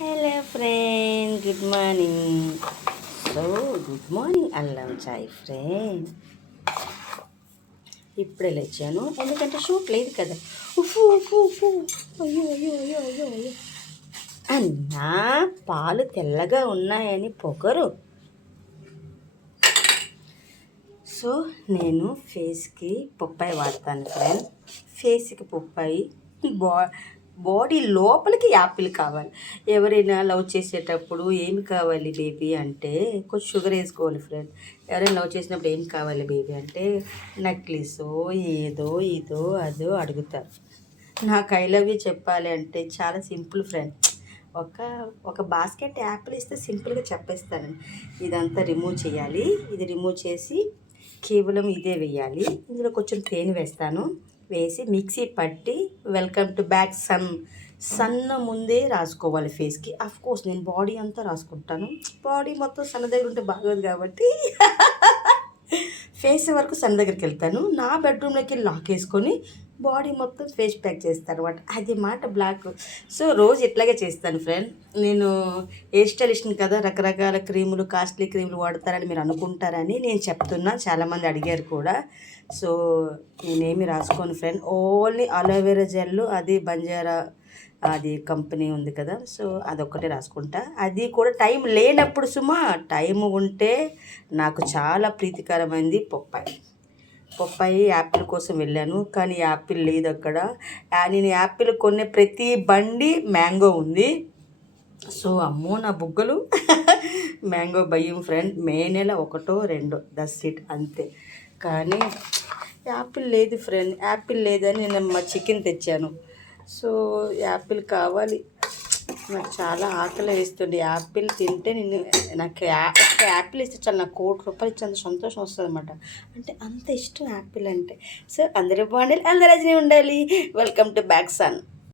Hello friend, good morning. So good morning అల్లం చాయ్ friend. ఇప్పుడే లేచాను ఎందుకంటే షూట్ లేదు కదా. ఉఫు ఉఫు ఉఫు, అయ్యో అయ్యో అయ్యో అయ్యో అయ్యో అన్నా, పాలు తెల్లగా ఉన్నాయని పొగరు. సో నేను ఫేస్కి పొప్పాయి వాడతాను ఫ్రెండ్. ఫేస్కి పొప్పాయి, బాడీ లోపలికి యాపిల్ కావాలి. ఎవరైనా లవ్ చేసేటప్పుడు ఏమి కావాలి బేబీ అంటే కొంచెం షుగర్ వేసుకోవాలి ఫ్రెండ్. ఎవరైనా లవ్ చేసినప్పుడు ఏం కావాలి బేబీ అంటే నక్లీసో ఏదో ఇదో అదో అడుగుతారు. నాకు ఐ లవ్ యూ చెప్పాలి అంటే చాలా సింపుల్ ఫ్రెండ్. ఒక ఒక బాస్కెట్ యాపిల్ ఇస్తే సింపుల్గా చెప్పేస్తానండి. ఇదంతా రిమూవ్ చేయాలి. ఇది రిమూవ్ చేసి కేవలం ఇదే వేయాలి. ఇందులో కొంచెం తేనె వేస్తాను. వేసి మిక్సీ పట్టి వెల్కమ్ టు బ్యాక్ సన్న ముందే రాసుకోవాలి ఫేస్కి. కోర్స్ నేను బాడీ అంతా రాసుకుంటాను. బాడీ మొత్తం సన్న దగ్గర ఉంటే బాగోదు కాబట్టి ఫేస్ వరకు సన్న దగ్గరికి వెళ్తాను. నా బెడ్రూమ్లోకి లాక్ వేసుకొని బాడీ మొత్తం ఫేస్ ప్యాక్ చేస్తాను అనమాట. అది మాట బ్లాక్. సో రోజు ఇట్లాగే చేస్తాను ఫ్రెండ్. నేను హెయిర్ స్టైలిస్ట్ని కదా, రకరకాల క్రీములు కాస్ట్లీ క్రీములు వాడతారని మీరు అనుకుంటారని నేను చెప్తున్నా. చాలామంది అడిగారు కూడా. సో నేనేమి రాసుకోను ఫ్రెండ్. ఓన్లీ అలోవెరా జెల్, అది బంజారా అది కంపెనీ ఉంది కదా, సో అదొక్కటే రాసుకుంటా. అది కూడా టైం లేనప్పుడు సుమా. టైం ఉంటే నాకు చాలా ప్రీతికరమైంది పొప్పాయి యాపిల్ కోసం వెళ్ళాను, కానీ యాపిల్ లేదు అక్కడ. నేను యాపిల్ కొనే ప్రతి బండి మ్యాంగో ఉంది. సో అమ్మో నా బుగ్గలు మ్యాంగో భయం ఫ్రెండ్. మే నెల 1, 2 దట్ అంతే. కానీ యాపిల్ లేదు ఫ్రెండ్. యాపిల్ లేదని నేను మా చికెన్ తెచ్చాను. సో యాపిల్ కావాలి. నాకు చాలా ఆకలి వేస్తుంది. యాపిల్ తింటే నాకు ఒక యాపిల్ ఇస్తే చాలా, నాకు ₹1,00,000 ఇచ్చేంత సంతోషం వస్తుంది అనమాట. అంటే అంత ఇష్టం యాపిల్ అంటే. సో అందరూ బాగుండాలి, అందరూ రజనీ ఉండాలి. Welcome to back sun.